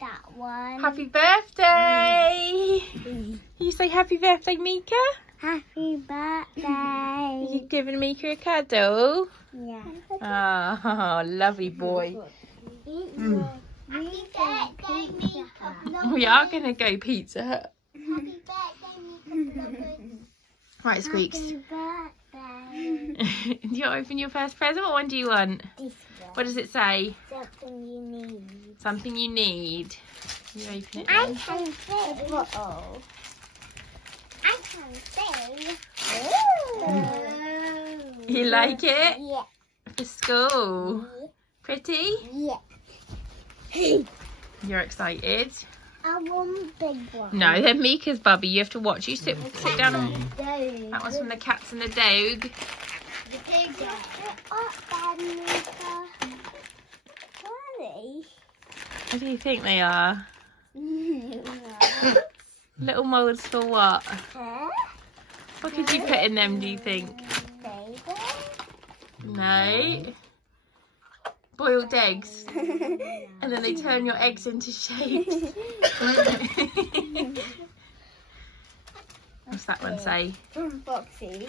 That one. Happy birthday! You say happy birthday, Miicah? Happy birthday. You giving Miicah a cuddle? Yeah. Oh, lovely boy. Happy birthday, Miicah. We are going to go Pizza Hut. Happy birthday, Right, Squeaks. Happy birthday. Do you open your first present? What one do you want? This one. What does it say? Something you need. Something you need. You open it I then. can say. Uh-oh. I can say. You like it? Yeah. For school. Pretty? Yeah. You're excited? I want big one. No, they're Miicah's, Bubby. You have to watch. You sit down and... Dog. That one's from the cats and the dog. The big one. Up there, Miicah. Daddy. What do you think they are? Little moulds for what? Huh? What could you put in them, do you think? Baby. No. Boiled eggs. And then they turn your eggs into shapes. What's that one say? From Foxy.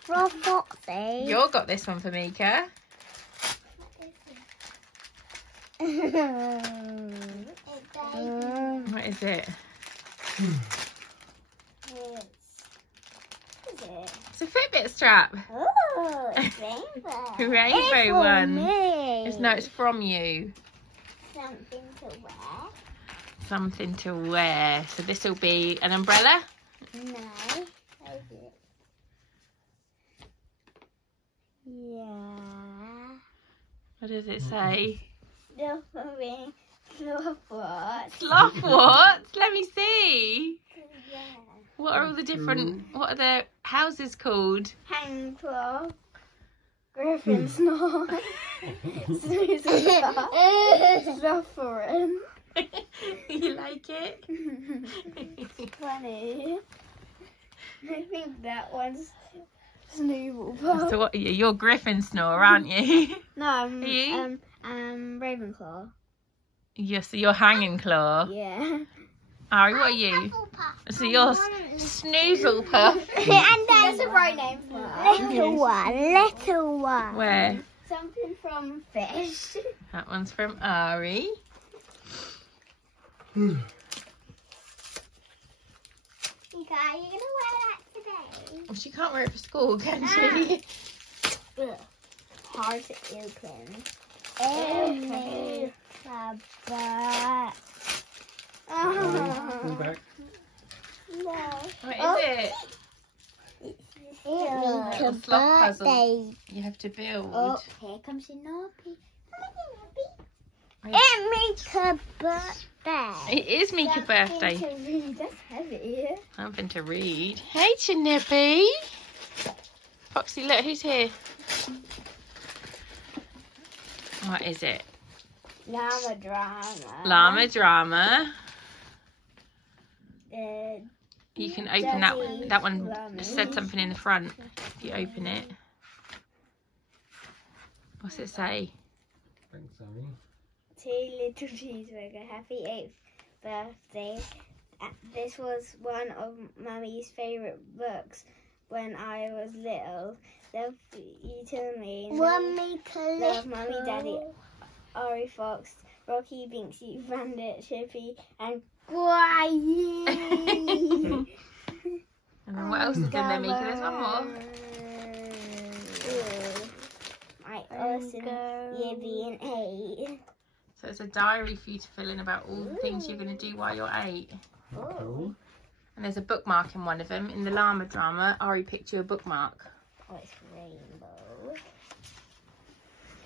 From Foxy. You got this one for Miicah. What is it? It's a Fitbit strap. Oh, it's rainbow. Rainbow one. Me. No, it's from you. Something to wear. Something to wear. So this will be an umbrella. No. What is it? Yeah. What does it say? Slothing. Slothwort. Sloth what? Let me see. Yeah. What are all the different, what are the houses called? Hangclaw. Griffin snore. Slothforeign. You like it? Funny. I think that one's Snoozle. So what, you're Griffin snore, aren't you? No, Are you? Ravenclaw. Yes, so you're Hanging Claw. Yeah. Ari, what are you? So you're Snoozle Puff. And that's a right name for her. Little one. Where? Something from fish. That one's from Ari. You gonna wear that today? Well, she can't wear it for school, can she? Ugh. Hard to open. Okay. Pull back. No. What is it? It's Little sloth puzzle. You have to build. Oh, here comes the Noppy. It's Miicah's birthday. It is Miicah's birthday. That's heavy. Something to read. Hey, Chinippy. Foxy, look who's here. What is it? Llama drama. Llama drama. Uh, You can open that one. That one said something in the front. If you open it. What's it say? Thanks, Sammy. Two little cheeseburger. Happy 8th birthday. This was one of Mummy's favourite books when I was little. Love you to me. Love Mummy, Daddy, Ari Fox, Rocky, Binksy, Bandit, Chippy, and Guay. And then what else is in there, Miicah? There's one more. My awesome year being 8. So it's a diary for you to fill in about all the things you're going to do while you're 8. Cool. And there's a bookmark in one of them. In the llama drama, Ari picked you a bookmark. Oh, it's rainbow.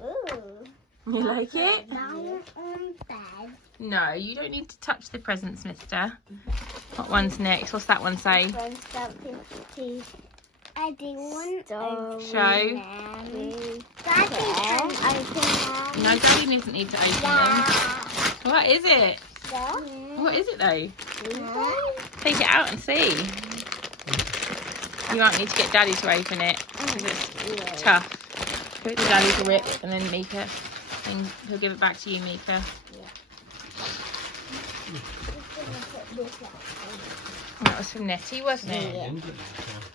Ooh. You like it? Down on bed. No, you don't need to touch the presents, mister. What one's next? What's that one say? From something to I do want to Show. Daddy can open them. No, Daddy doesn't need to open them. What is it? What is it though? Take it out and see. You might need to get Daddy to open it because it's tough. Daddy's rip and then Miicah. then he'll give it back to you, Miicah. That was from Nettie, wasn't it? Yeah.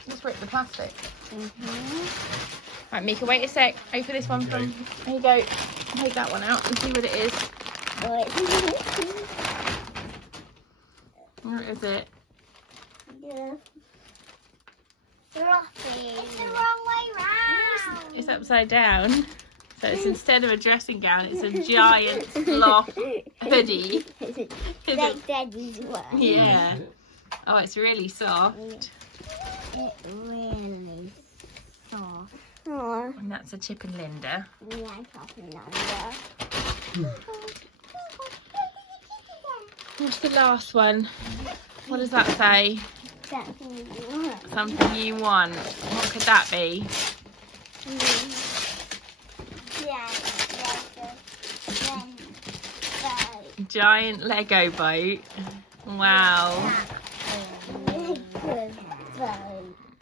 Just rip the plastic. Right, Miicah, wait a sec. Open this one from. There you go. Take that one out and see what it is. What is it? It's the wrong way round. It's upside down. So it's instead of a dressing gown, it's a giant sloth hoodie. Like Daddy's one. Yeah. Oh, it's really soft. It's really soft. Oh, And that's a Chip and Linda. yeah, I'm talking longer. What's the last one? What does that say? Something you want. Something you want. What could that be? Yeah, Giant Lego boat. Wow.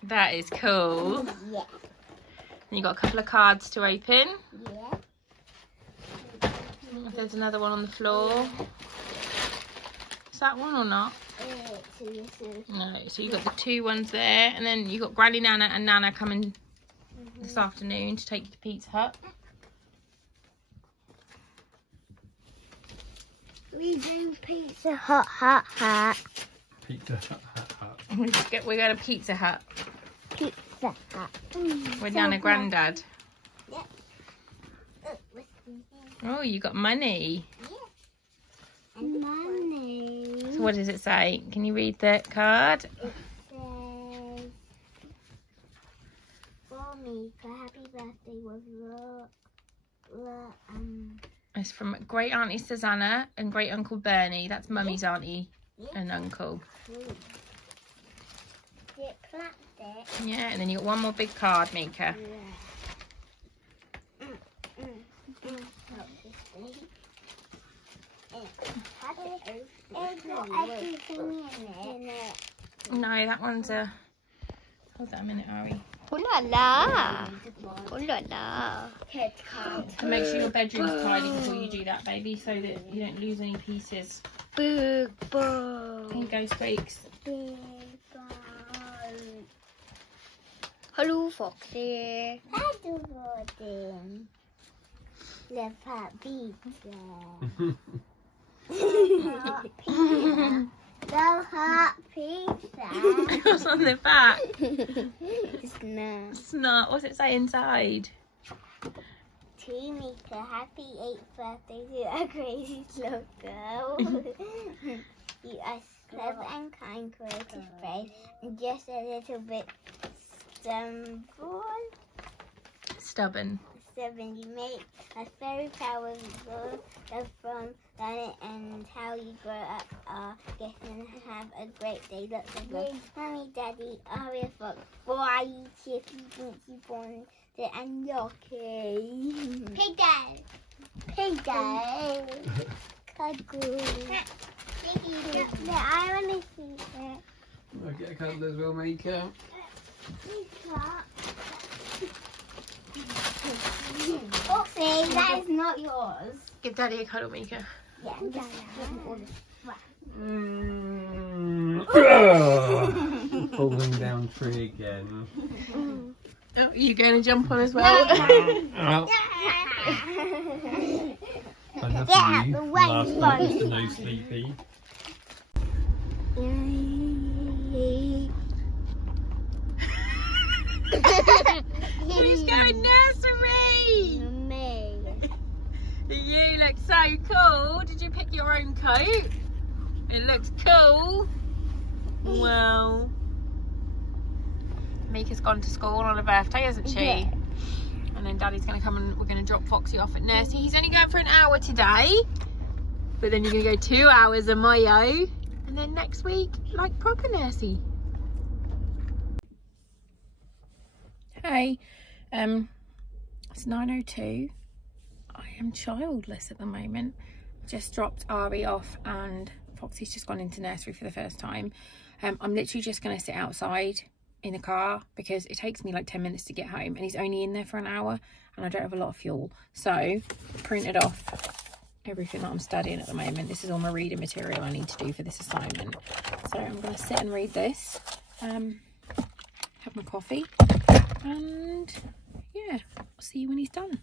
That is cool. Yeah. And you got a couple of cards to open. Yeah. There's another one on the floor. Is that one or not? No. So you got the two ones there, and then you got Granny Nana and Nana coming this afternoon to take you to Pizza Hut. We do Pizza Hut. Pizza Hut. We're going to Pizza Hut Pizza Hut. with Nana Grandad. Yeah. Oh, you got money. And money. So what does it say? Can you read the card? It says, for me, for happy birthday was It's from Great Auntie Susanna and Great Uncle Bernie. That's Mummy's auntie and uncle. plastic. Yeah, and then you got one more big card, Miicah. It's got everything in it. No, that one's a... Hold that a minute, Ari. Oh la la. Oh la la. Head card. And make sure your bedroom's tidy before you do that, baby, so that you don't lose any pieces. Big boat. Here you go, Squeaks. Big boat. Hello, Foxy. Hello, Robin. Let's have pizza. The hot pizza. What's on the back? Snap. Snot. What's it say inside? To Miicah, happy 8th birthday to a crazy slow girl. You are clever and kind, creative, brave, and just a little bit Stubborn. You make us very proud from learning and how you grow up are getting to have a great day. Lots of love. Mommy, Daddy, Aria Fox, Boy, Chippy, Dinky, Bonnet, and Yoki. Piggy. Cuddle. I want to see it. I'll get a cuddle as well, Miicah. Oopsie, that is not yours. Give Daddy a cuddle, Miicah. Yeah, Falling down tree again. Oh, you going to jump on as well? Oh. Enough Get of out you. the way, Last night was the no sleepy. Who's going nursery? Me. You look so cool. Did you pick your own coat? It looks cool. Wow. Miicah's gone to school on her birthday, hasn't she? Yeah. And then Daddy's going to come and we're going to drop Foxy off at nursery. He's only going for an hour today. But then you're going to go 2 hours of Mayo. And then next week, like proper nursery. Hey, it's 9:02. I am childless at the moment. Just dropped Ari off and Foxy's just gone into nursery for the first time. I'm literally just going to sit outside in the car because it takes me like 10 minutes to get home and he's only in there for an hour and I don't have a lot of fuel. So printed off everything that I'm studying at the moment. This is all my reading material I need to do for this assignment. So I'm going to sit and read this, have my coffee, and yeah, I'll see you when he's done.